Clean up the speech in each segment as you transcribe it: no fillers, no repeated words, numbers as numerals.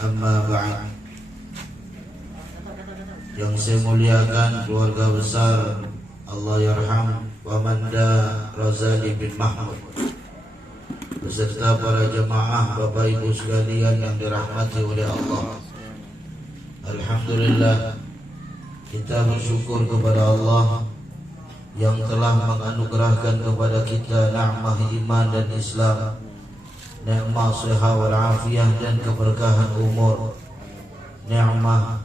Amma ba'd. Yang saya muliakan keluarga besar Allah yarham Wamanda Razali bin Mahmud, beserta para jemaah Bapak Ibu sekalian yang dirahmati oleh Allah. Alhamdulillah, kita bersyukur kepada Allah yang telah menganugerahkan kepada kita nikmat iman dan Islam, nikmat sehat wal afiah dan keberkahan umur, nikmat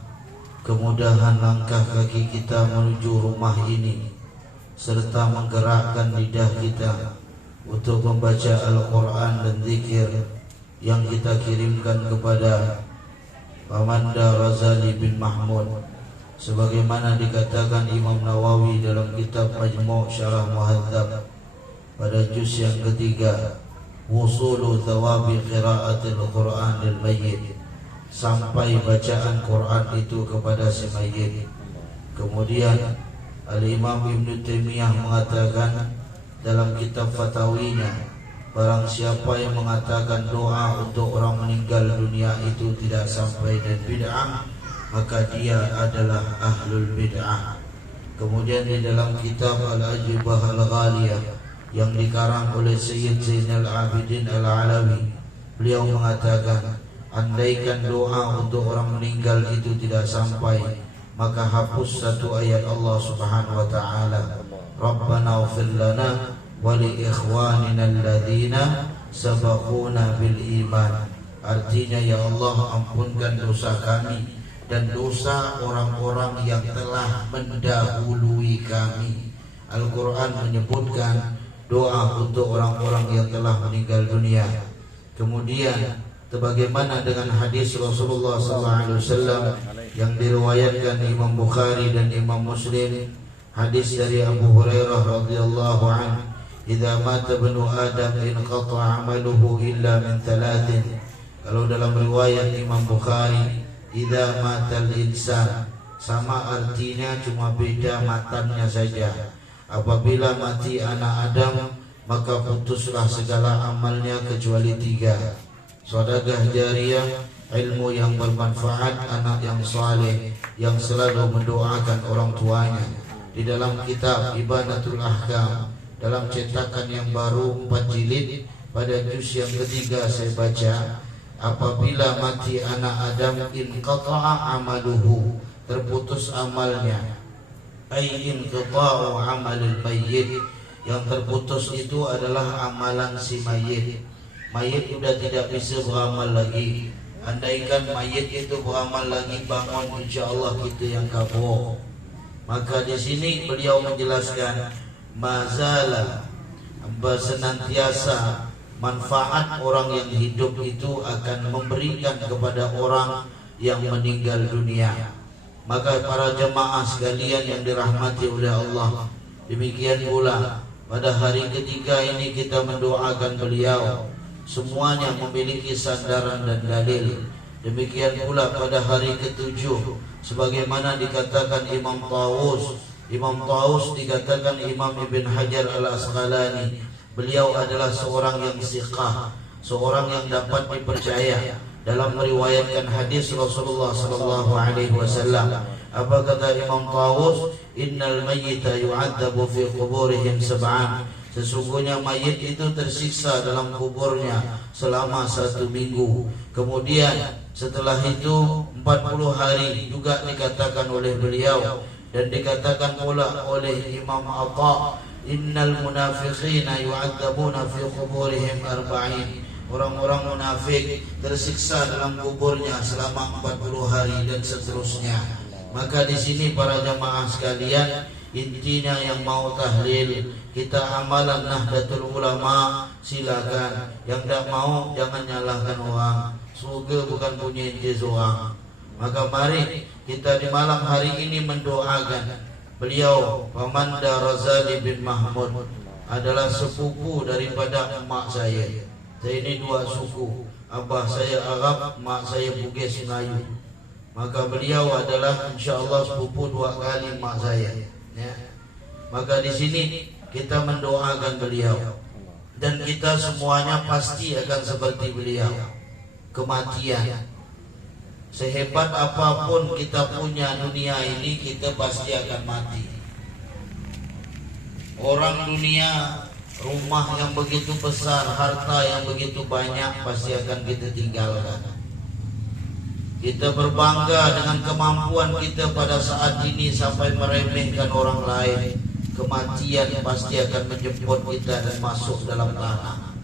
kemudahan langkah kaki kita menuju rumah ini, serta menggerakkan lidah kita untuk membaca Al-Quran dan zikir yang kita kirimkan kepada Wamanda Razali bin Mahmud, sebagaimana dikatakan Imam Nawawi dalam kitab Majmu' Syarah Muhadzab pada juz yang ketiga, wusulu thawabi qiraatil Qur'anil mayyit, sampai bacaan Quran itu kepada si mayyit. Kemudian Al-Imam Ibn Taimiyah mengatakan dalam kitab fatawinya, barang siapa yang mengatakan doa untuk orang meninggal dunia itu tidak sampai dan bid'ah, maka dia adalah ahlul bid'ah. Kemudian di dalam kitab Al-Ajibah Al-Ghaliyah yang dikarang oleh Sayyid Zainal Abidin Al-Alawi, beliau mengatakan, andaikan doa untuk orang meninggal itu tidak sampai, maka hapus satu ayat Allah Subhanahu wa taala, Rabbana ighfir lana wa li ikhwanina alladhina sabaquna bil iman. Artinya, ya Allah, ampunkan dosa kami dan dosa orang-orang yang telah mendahului kami. Al-Quran menyebutkan doa untuk orang-orang yang telah meninggal dunia. Kemudian sebagaimana dengan hadis Rasulullah SAW yang diriwayatkan Imam Bukhari dan Imam Muslim, hadis dari Abu Hurairah radhiyallahu anhu, "Idza mata ibnu Adam inqata'a 'amaluhu illa min thalathin." Kalau dalam riwayat Imam Bukhari, "Idza matal insan", sama artinya, cuma beda matanya saja. Apabila mati anak Adam, maka putuslah segala amalnya kecuali tiga: sedekah jariyah, ilmu yang bermanfaat, anak yang saleh yang selalu mendoakan orang tuanya. Di dalam kitab Ibanatul Ahkam dalam cetakan yang baru 4 jilid pada juz yang ketiga saya baca, apabila mati anak Adam inqata'a amaluhu, terputus amalnya. Ai inqita'u amalil mayyit, yang terputus itu adalah amalan si mayit. Mayit sudah tidak bisa beramal lagi. Andaikan mayit itu beramal lagi, bangun, insyaallah kita yang kabur. Maka di sini beliau menjelaskan, mazala, senantiasa manfaat orang yang hidup itu akan memberikan kepada orang yang meninggal dunia. Maka para jemaah sekalian yang dirahmati oleh Allah, demikian pula pada hari ketiga ini kita mendoakan beliau. Semuanya memiliki sandaran dan dalil. Demikian pula pada hari ketujuh, sebagaimana dikatakan Imam Tawus dikatakan Imam Ibn Hajar Al-Asqalani, beliau adalah seorang yang siqah, seorang yang dapat dipercaya dalam meriwayatkan hadis Rasulullah sallallahu alaihi wasallam. Apa kata Imam Tawus? Innal mayyita yu'adzabu fi quburihim sab'an. Sesungguhnya mayit itu tersiksa dalam kuburnya selama 1 minggu. Kemudian setelah itu 40 hari juga dikatakan oleh beliau. Dan dikatakan pula oleh Imam Atha, innal munafiqina yu'adzabuna fi quburihim 40. Orang-orang munafik tersiksa dalam kuburnya selama 40 hari dan seterusnya. Maka di sini para jamaah sekalian, intinya yang mau tahlil, kita amalan Nahdlatul Ulama, silakan. Yang tidak mau jangan nyalahkan orang. Surga bukan punya ente seorang. Maka mari kita di malam hari ini mendoakan beliau. Wamanda Razali bin Mahmud adalah sepupu daripada emak saya. Saya ini 2 suku, abah saya Arab, mak saya Bugis Melayu. Maka beliau adalah insyaallah sepupu 2 kali mak saya, ya. Maka di sini kita mendoakan beliau, dan kita semuanya pasti akan seperti beliau. Kematian Sehebat apapun kita punya dunia ini, kita pasti akan mati. Orang dunia, rumah yang begitu besar, harta yang begitu banyak, pasti akan kita tinggalkan. Kita berbangga dengan kemampuan kita pada saat ini sampai meremehkan orang lain. Kematian pasti akan menjemput kita dan masuk dalam tanah.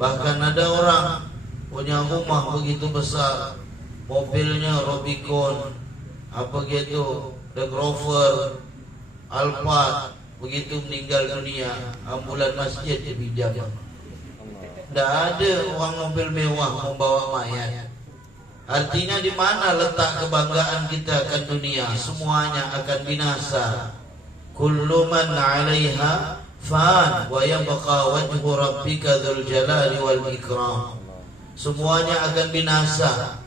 Bahkan ada orang punya rumah begitu besar, mobilnya Rubicon, apa gitu, The Grover, Alphard, begitu meninggal dunia, ambulan masjid dipinjam. Tidak ada uang mobil mewah membawa mayat. Artinya di mana letak kebanggaan kita akan dunia? Semuanya akan binasa. Kullu man 'alaiha fan wa yabqa wajhu rabbika dzul jalali wal ikram. Semuanya akan binasa.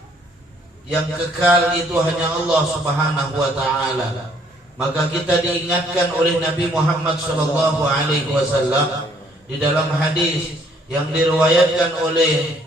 Yang kekal itu hanya Allah Subhanahu wa taala. Maka kita diingatkan oleh Nabi Muhammad sallallahu alaihi wasallam di dalam hadis yang diriwayatkan oleh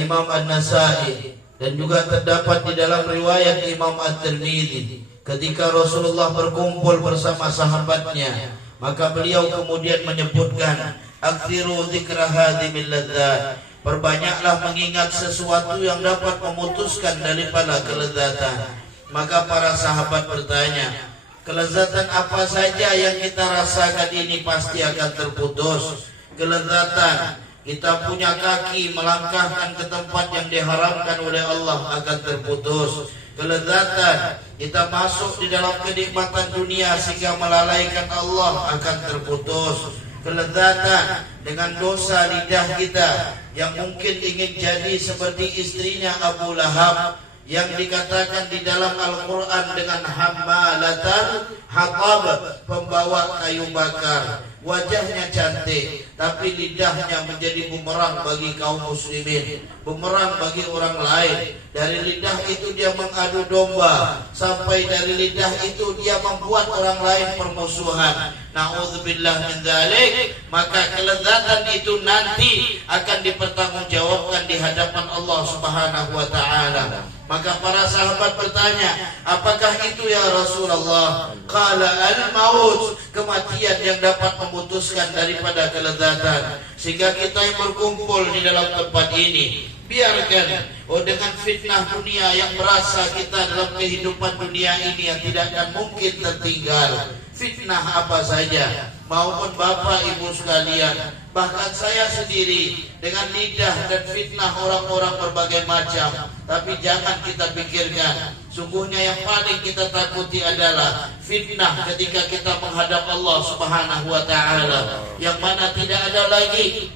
Imam An-Nasai dan juga terdapat di dalam riwayat Imam At-Tirmidzi, ketika Rasulullah berkumpul bersama sahabatnya, maka beliau kemudian menyebutkan, "Aktsiru dzikra hadhimil ladzat." Perbanyaklah mengingat sesuatu yang dapat memutuskan daripada kelezatan. Maka para sahabat bertanya, kelezatan apa saja yang kita rasakan ini pasti akan terputus? Kelezatan kita punya kaki melangkahkan ke tempat yang diharamkan oleh Allah akan terputus. Kelezatan kita masuk di dalam kenikmatan dunia sehingga melalaikan Allah akan terputus. Kelezatan dengan dosa lidah kita yang mungkin ingin jadi seperti istrinya Abu Lahab, yang dikatakan di dalam Al-Quran dengan hammalatal hatab, pembawa kayu bakar. Wajahnya cantik, tapi lidahnya menjadi bumerang bagi kaum muslimin, bumerang bagi orang lain. Dari lidah itu dia mengadu domba, sampai dari lidah itu dia membuat orang lain permusuhan. Na'udzubillah min dzalik. Maka kelezatan itu nanti akan dipertanggungjawabkan di hadapan Allah Subhanahu wa taala. Maka para sahabat bertanya, apakah itu ya Rasulullah? Qala al-maut, kematian yang dapat memutuskan daripada kelezatan. Sehingga kita yang berkumpul di dalam tempat ini, biarkan dengan fitnah dunia yang merasa kita dalam kehidupan dunia ini yang tidak akan mungkin tertinggal. Fitnah apa saja, maupun bapak ibu sekalian, bahkan saya sendiri dengan lidah dan fitnah orang-orang berbagai macam. Tapi jangan kita pikirkan, sungguhnya yang paling kita takuti adalah fitnah ketika kita menghadap Allah Subhanahu wa taala, yang mana tidak ada lagi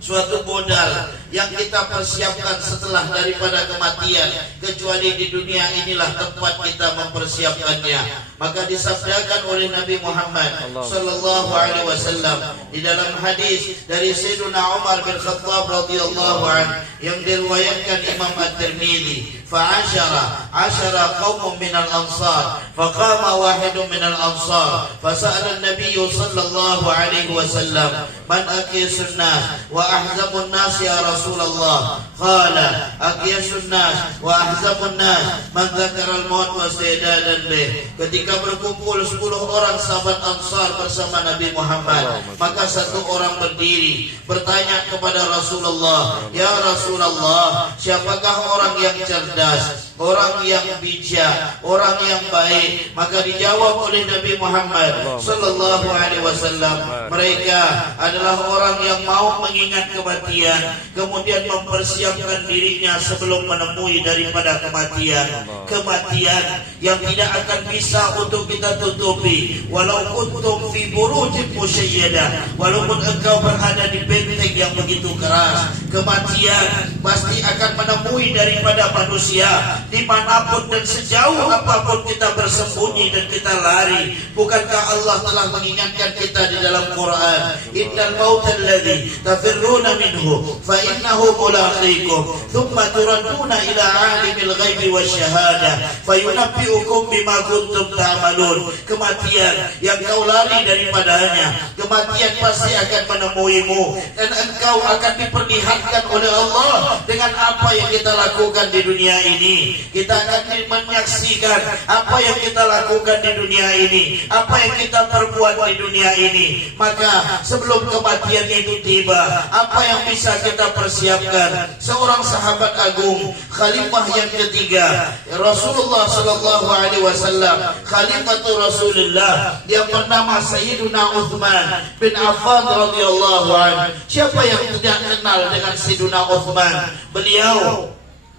suatu modal yang kita persiapkan setelah daripada kematian, kecuali di dunia inilah tempat kita mempersiapkannya. Maka disabdakan oleh Nabi Muhammad sallallahu alaihi wasallam di dalam hadis dari Sayyidina Umar bin Khattab radhiyallahu anhu yang diriwayatkan Imam At-Tirmidzi, fa'ashara qaumun minal ansar faqama wahidun minal ansar fasa'ala an-nabiy sallallahu alaihi wasallam man aqiyasun nas wa ahzamun nas ya Rasulullah. Qala aqiyasun nas wa ahzamun nas man dzakara al-maut wa istidadan bih. Ketika berkumpul 10 orang sahabat Ansar bersama Nabi Muhammad, maka satu orang berdiri bertanya kepada Rasulullah, "Ya Rasulullah, siapakah orang yang cerdas, orang yang bijak, orang yang baik?" Maka dijawab oleh Nabi Muhammad sallallahu alaihi wasallam, mereka adalah orang yang mau mengingat kematian, kemudian mempersiapkan dirinya sebelum menemui daripada kematian. Kematian yang tidak akan bisa untuk kita tutupi, walau kuntum fi burujin musyayyadah, walaupun engkau berada di benteng yang begitu keras. Kematian pasti akan menemui daripada manusia dimanapun dan sejauh apapun kita bersembunyi dan kita lari. Bukankah Allah telah mengingatkan kita di dalam Quran, innal mautal ladzi tafirruna minhu fa innahu mulaqikum thumma turadduna ila alimil ghaibi wasyahadah fayunabbiukum bima kuntum ta'malun. Kematian yang kau lari daripadanya, kematian pasti akan menemuimu, dan engkau akan diperlihatkan oleh Allah dengan apa yang kita lakukan di dunia ini. Kita akan menyaksikan apa yang kita lakukan di dunia ini, apa yang kita perbuat di dunia ini. Maka sebelum kematian itu tiba, apa yang bisa kita persiapkan? Seorang sahabat agung, khalifah yang ketiga Rasulullah sallallahu alaihi wasallam, khalifatul Rasulullah, yang bernama Sayyiduna Uthman bin Affan radhiyallahu anhu. Siapa yang tidak kenal dengan Sayyiduna Uthman? Beliau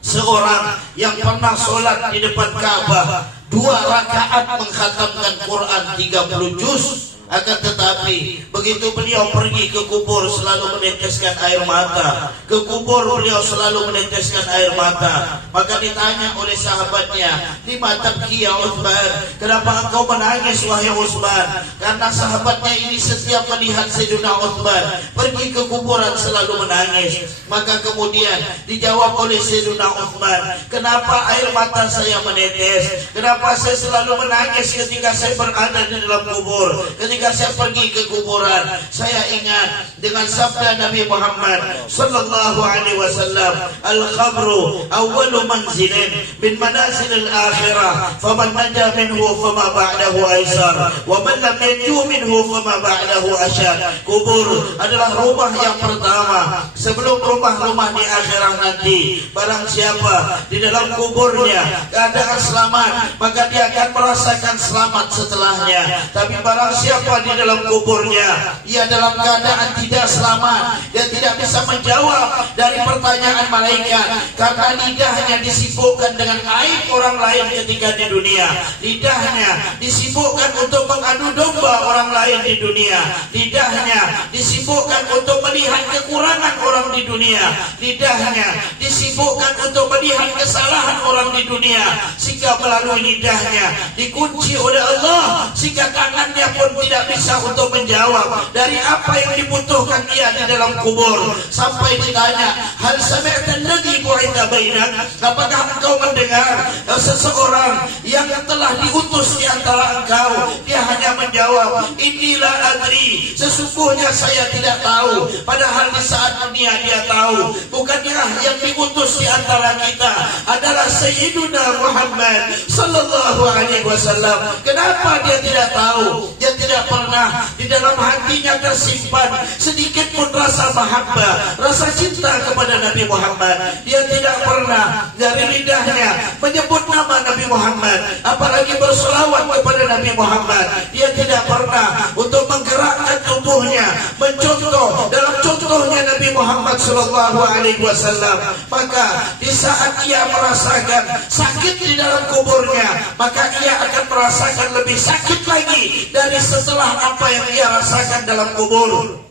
seorang yang pernah sholat di depan Ka'bah 2 rakaat mengkhatamkan Quran 30 juz. Akan tetapi begitu beliau pergi ke kubur selalu meneteskan air mata. Ke kubur beliau selalu meneteskan air mata. Maka ditanya oleh sahabatnya, "Lima tabki ya Uthman?" Kenapa engkau menangis wahai Uthman? Karena sahabatnya ini setiap melihat Sayyidina Uthman pergi ke kuburan selalu menangis. Maka kemudian dijawab oleh Sayyidina Uthman, "Kenapa air mata saya menetes? Kenapa saya selalu menangis ketika saya berada di dalam kubur? Ketika saya pergi ke kuburan, saya ingat dengan sabda Nabi Muhammad sallallahu alaihi wasallam, al-qabru awwalu manzilin min manazilil akhirah, faman naja minhu fama ba'dahu aisar, wa man lam yanju minhu fama ba'dahu asyad." Kubur adalah rumah yang pertama sebelum rumah-rumah di akhirat nanti. Barang siapa di dalam kuburnya keadaan selamat, maka dia akan merasakan selamat setelahnya. Tapi barang siapa di dalam kuburnya ia dalam keadaan tidak selamat, dia tidak bisa menjawab dari pertanyaan malaikat karena lidahnya disibukkan dengan aib orang lain ketika di dunia. Lidahnya disibukkan untuk mengadu domba orang lain di dunia. Lidahnya disibukkan untuk melihat kekurangan orang di dunia. Lidahnya disibukkan untuk melihat kesalahan orang di dunia, sehingga melalui lidahnya dikunci oleh Allah, sehingga tangannya pun tidak bisa untuk menjawab dari apa yang dibutuhkan ia di dalam kubur. Sampai ditanya, "Hal sami'ta alladhi bu'itha bainak?" Apakah engkau mendengar seseorang yang telah diutus di antara engkau? Dia hanya menjawab, "Inilah adri." Sesungguhnya saya tidak tahu. Padahal di saat dunia dia tahu. Bukankah yang diutus di antara kita adalah Sayyiduna Muhammad sallallahu alaihi wasallam? Kenapa dia tidak tahu? Dia tidak pernah di dalam hatinya tersimpan sedikit pun rasa mahabbah, rasa cinta kepada Nabi Muhammad. Dia tidak pernah dari lidahnya menyebut nama Nabi Muhammad, apalagi berselawat kepada Nabi Muhammad. Dia tidak pernah untuk menggerakkan tubuhnya mencontoh dalam contohnya Nabi Muhammad sallallahu alaihi wasallam. Maka di saat ia merasakan sakit di dalam kuburnya, maka ia akan merasakan lebih sakit lagi dari setelah apa yang ia rasakan dalam kubur.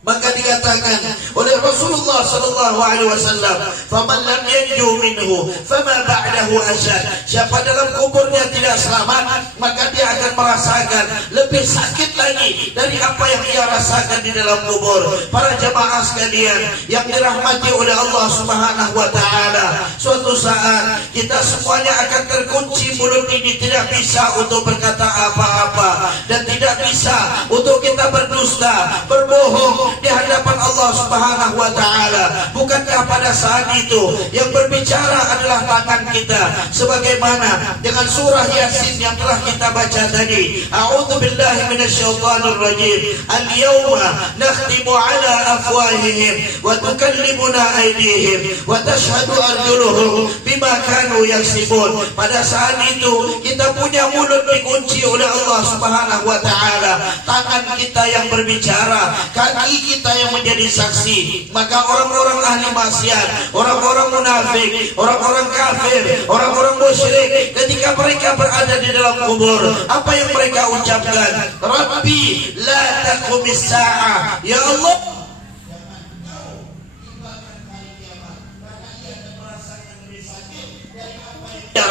Maka dikatakan oleh Rasulullah sallallahu alaihi wasallam, "Faman lam yanju minhu fama ba'dahu asyad." Siapa dalam kuburnya tidak selamat, maka dia akan merasakan lebih sakit lagi dari apa yang ia rasakan di dalam kubur. Para jemaah sekalian yang dirahmati oleh Allah Subhanahu wa taala, suatu saat kita semuanya akan terkunci, mulut ini tidak bisa untuk berkata apa-apa dan tidak bisa untuk kita berdusta, berbohong di hadapan Allah Subhanahu wa taala. Bukankah pada saat itu yang berbicara adalah tangan kita, sebagaimana dengan surah Yasin yang telah kita baca tadi, a'udzubillahi minasyaitonir rajim, al-yauma nakhtimu ala afwahihim wa tukallimuna aydihim wa tashhadu arjuluhum bima kanu yaksibun. Pada saat itu kita punya mulut dikunci oleh Allah Subhanahu wa taala, tangan kita yang berbicara, kaki kita yang menjadi saksi. Maka orang-orang ahli maksiat, orang-orang munafik, orang-orang kafir, orang-orang musyrik, ketika mereka berada di dalam kubur, apa yang mereka ucapkan? Rabbi la taqumis sa'ah. Ya Allah,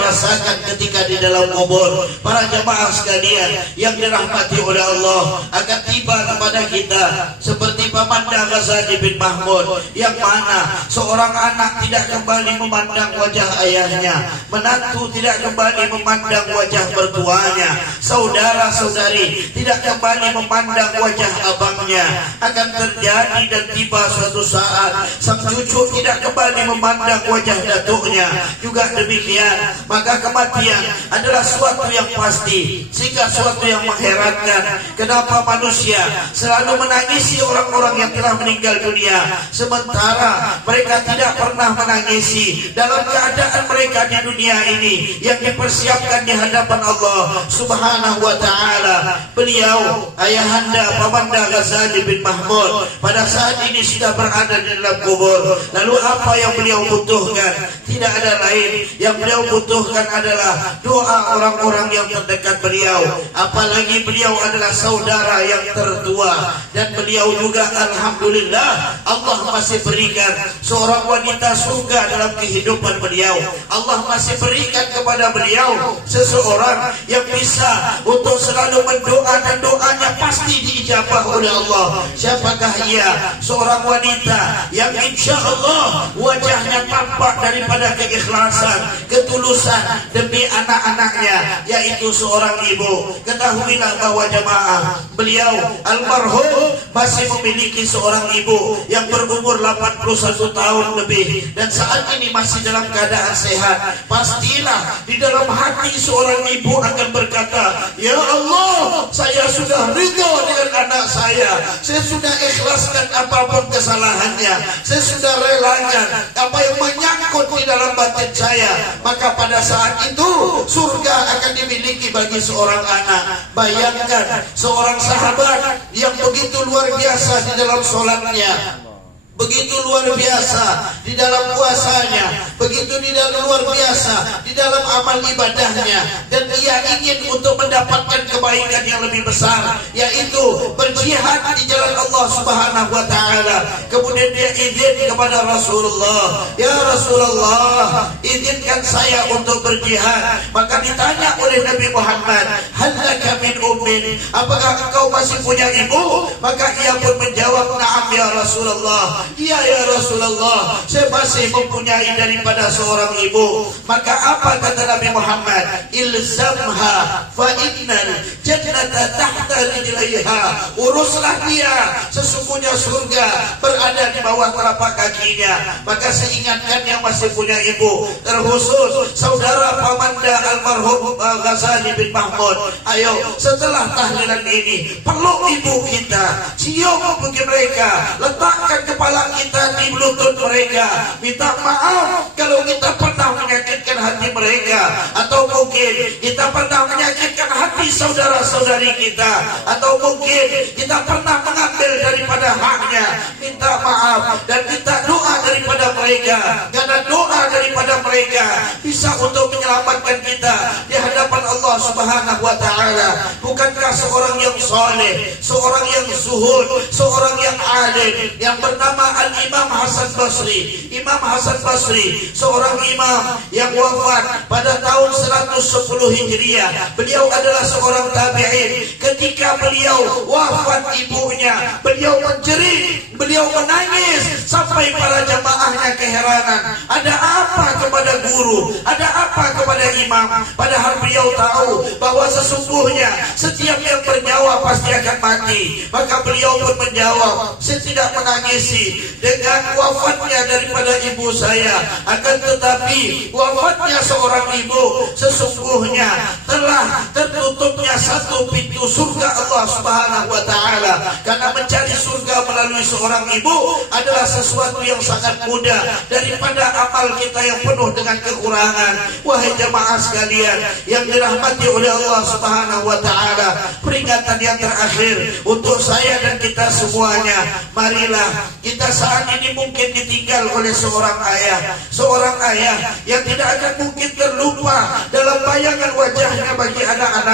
rasakan ketika di dalam kubur. Para jemaah sekalian yang dirahmati oleh Allah, akan tiba kepada kita seperti Pamanda Ghazali bin Mahmud, yang mana seorang anak tidak kembali memandang wajah ayahnya, menantu tidak kembali memandang wajah mertuanya, saudara-saudari tidak kembali memandang wajah abangnya. Akan terjadi dan tiba suatu saat sang cucu tidak kembali memandang wajah datuknya. Juga demikian, maka kematian adalah suatu yang pasti, sehingga suatu yang mengherankan. Kenapa manusia selalu menangisi orang-orang yang telah meninggal dunia, sementara mereka tidak pernah menangisi dalam keadaan mereka di dunia ini yang dipersiapkan di hadapan Allah Subhanahu wa ta'ala. Beliau, ayahanda Pamanda Ghazali bin Mahmud, pada saat ini sudah berada di dalam kubur. Lalu apa yang beliau butuhkan? Tidak ada lain. Yang beliau butuhkan adalah doa orang-orang yang terdekat beliau. Apalagi beliau adalah saudara yang tertua, dan beliau juga alhamdulillah Allah masih berikan seorang wanita surga dalam kehidupan beliau. Allah masih berikan kepada beliau seseorang yang bisa untuk selalu mendoa, dan doanya pasti diijabah oleh Allah. Siapakah ia? Seorang wanita yang insya Allah wajahnya tampak daripada keikhlasan, ketulusan demi anak-anaknya, yaitu seorang ibu. Ketahuilah bahwa jemaah, beliau almarhum masih memiliki seorang ibu yang berumur 81 tahun lebih, dan saat ini masih dalam keadaan sehat. Pastilah di dalam hati seorang ibu akan berkata, ya Allah, saya sudah ridho dengan anak saya sudah ikhlaskan apapun kesalahannya, saya sudah relakan apa yang menyangkut di dalam batin saya. Maka pada saat itu surga akan dimiliki bagi seorang anak. Bayangkan seorang sahabat yang begitu luar biasa di dalam sholatnya, begitu luar biasa di dalam puasanya, begitu di dalam luar biasa di dalam amal ibadahnya, dan ia ingin untuk mendapatkan kebaikan yang lebih besar, yaitu berjihad di jalan Allah Subhanahu wa ta'ala. Kemudian dia izin kepada Rasulullah, ya Rasulullah, izinkan saya untuk berjihad. Maka ditanya oleh Nabi Muhammad, hal laka min ummin, apakah engkau masih punya ibu? Maka ia pun menjawab, na'am ya Rasulullah, iya ya Rasulullah, saya masih mempunyai daripada seorang ibu. Maka apa kata Nabi Muhammad? Ilzamha fa innal jannata tahta rijlaiha, uruslah dia, sesungguhnya surga berada di bawah telapak kakinya. Maka seingatkan yang masih punya ibu, terkhusus saudara Pamanda almarhum Ghazali bin Mahmud, ayo setelah tahlilan ini peluk ibu kita, cium bagi mereka, letakkan kepala kita di lutut mereka, minta maaf kalau kita pernah menyakitkan hati mereka, atau mungkin kita pernah menyakitkan hati saudara-saudari kita, atau mungkin kita pernah mengambil daripada haknya. Minta maaf dan minta doa daripada mereka, karena doa daripada mereka bisa untuk menyelamatkan kita di hadapan Allah Subhanahu wa ta'ala. Bukankah seorang yang soleh, seorang yang zuhud, seorang yang alim yang bernama Al-Imam Hasan Basri? Imam Hasan Basri seorang imam yang wafat pada tahun 110 Hijriah. Beliau adalah seorang tabi'in. Ketika beliau wafat ibunya, beliau menjerit, beliau menangis sampai para jamaahnya keheranan. Ada apa kepada guru? Ada apa kepada imam? Padahal beliau tahu bahwa sesungguhnya setiap yang bernyawa pasti akan mati. Maka beliau pun menjawab, saya tidak menangisi dengan wafatnya daripada ibu saya, akan tetapi wafatnya seorang ibu sesungguhnya telah tertutupnya satu pintu surga Allah Subhanahu wa ta'ala. Karena mencari surga melalui seorang ibu adalah sesuatu yang sangat mudah daripada amal kita yang penuh dengan kekurangan. Wahai jemaah sekalian yang dirahmati oleh Allah Subhanahu wa ta'ala, peringatan yang terakhir untuk saya dan kita semuanya, marilah kita saat ini mungkin ditinggal oleh seorang ayah yang tidak akan mungkin terlupa dalam bayangan wajahnya bagi anak-anak